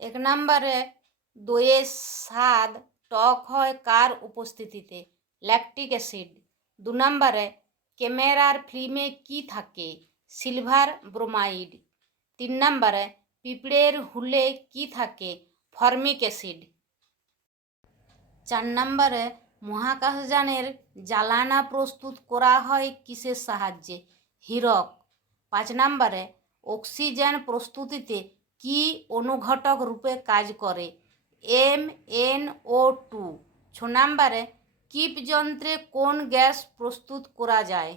এক নম্বরে দইয়ের স্বাদ টক হয় কার উপস্থিতিতে? Lactic acid. 2 নম্বরে ক্যামেরার ফিল্মে কি থাকে? Silver bromide. 3 নম্বরে পিঁপড়ের হুলে কি থাকে? Formic acid. 4 নম্বরে মহাকাশযানের জ্বালানা প্রস্তুত করা হয় কিসের সাহায্যে? হীরক। 5 নম্বরে অক্সিজেন প্রস্তুতিতে কি অনুঘটক রূপে কাজ করে? MnO2। 6 নম্বরে কিপ যন্ত্রে কোন গ্যাস প্রস্তুত করা যায়?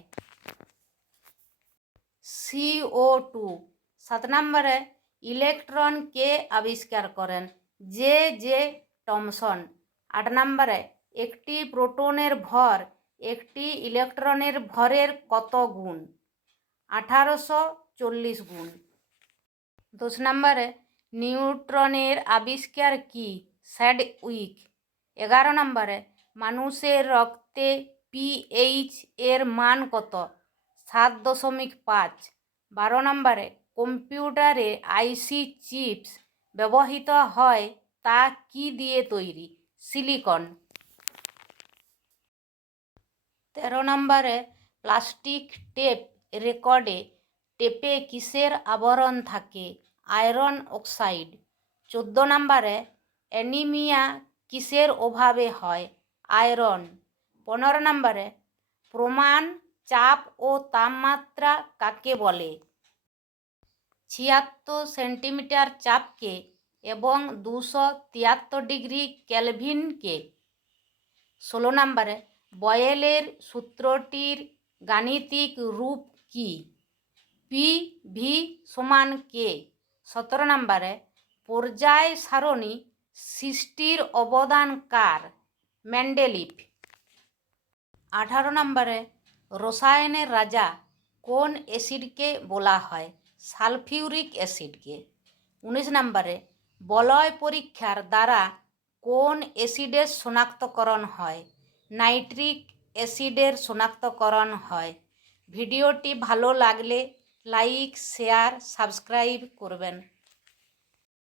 CO2। 7 নম্বরে ইলেকট্রন কে আবিষ্কার করেন? J.J. টমসন। 8 নম্বরে একটি প্রোটনের ভর একটি ইলেকট্রনের ভরের কত গুণ? 1840 গুণ। 10 নম্বরে নিউট্রনের আবিষ্কার কি? স্যাডউইক। 11 নম্বরে মানুষের রক্তে pH এর মান কত? 7.5। 12 নম্বরে কম্পিউটারে আইসি চিপস ব্যবহৃত হয় তা কি দিয়ে তৈরি? সিলিকন। 13 নম্বরে প্লাস্টিক টেপ রেকর্ডে টেপে কিসের আবরণ থাকে? Iron oxide. 14 নম্বরে অ্যানিমিয়া কিসের অভাবে হয়? আয়রন। 15 নম্বরে প্রমাণ চাপ ও তাপমাত্রা কাকে বলে? 76 সেন্টিমিটার চাপকে এবং 273 ডিগ্রি কেলভিনকে। 16 নম্বরে বয়েলের সূত্রটির গাণিতিক রূপ কি? PV = K। 17 নম্বরে পর্যায় সারণী সৃষ্টির অবদান কার? মেন্ডেলিভ। 18 নম্বরে রসায়নের রাজা কোন অ্যাসিডকে বলা হয়? সালফিউরিক অ্যাসিডকে। 19 নম্বরে বলয় পরীক্ষার দ্বারা কোন অ্যাসিডের শনাক্তকরণ হয়? নাইট্রিক অ্যাসিডের শনাক্তকরণ হয়। ভিডিওটি ভালো লাগলে লাইক, শেয়ার, সাবস্ক্রাইব করবেন।